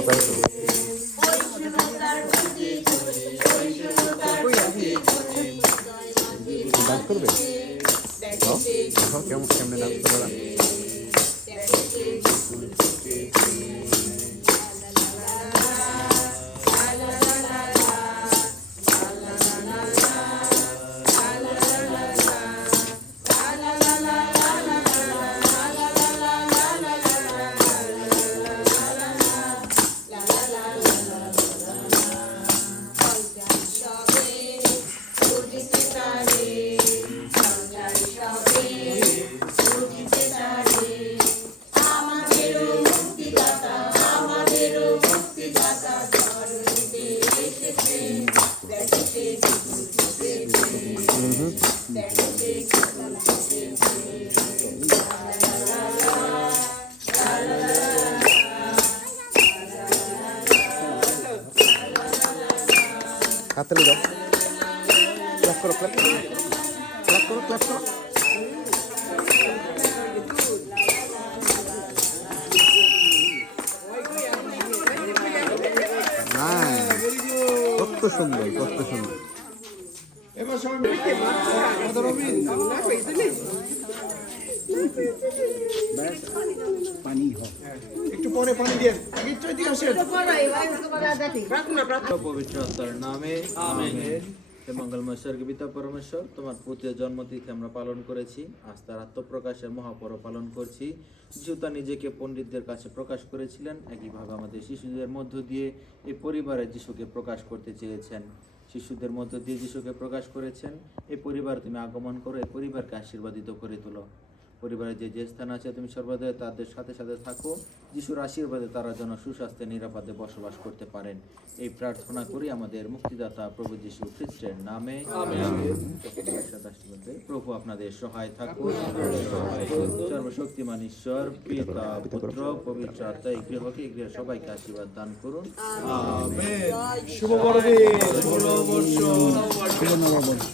তাই তো কেমন কেমনে হাততালি দাও। ক্লাপ করো ক্লাপ ক্লাপ করো ক্লাপ করো। কত সুন্দর কত সুন্দর। একটু পরে পানি দিয়ে চৈতি আসেন। পবিত্রতার নামে আমেন। পরমেশ্বর, তোমার পুত্রের জন্মতিথি আমরা পালন করেছি। আজ তার আত্মপ্রকাশের মহাপর্ব পালন করছি। যিশু তা নিজেকে পণ্ডিতদের কাছে প্রকাশ করেছিলেন। একইভাবে আমাদের শিশুদের মধ্য দিয়ে এই পরিবারের যিশুকে প্রকাশ করতে চেয়েছেন। শিশুদের মধ্য দিয়ে যিশুকে প্রকাশ করেছেন। এই পরিবার তুমি আগমন করো, এই পরিবারকে আশীর্বাদিত করে তোলো। পরিবারের যে যে স্থান আছে তুমি সর্বদা তাদের সাথে সাথে থাকো। যিশুর আশীর্বাদে তারা যেন সুস্বাস্থ্যে নিরাপদে বসবাস করতে পারেন। এই প্রার্থনা করি আমাদের মুক্তিদাতা প্রভু যিশু খ্রিস্টের নামে। প্রভু আপনাদের সহায় থাকুন। সর্বশক্তিমান ঈশ্বর পিতা পুত্র পবিত্র আত্মা এই গৃহকে এই গৃহের সবাইকে আশীর্বাদ দান করুন। শুভ বড়দিন শুভ নববর্ষ। শুভ নববর্ষ।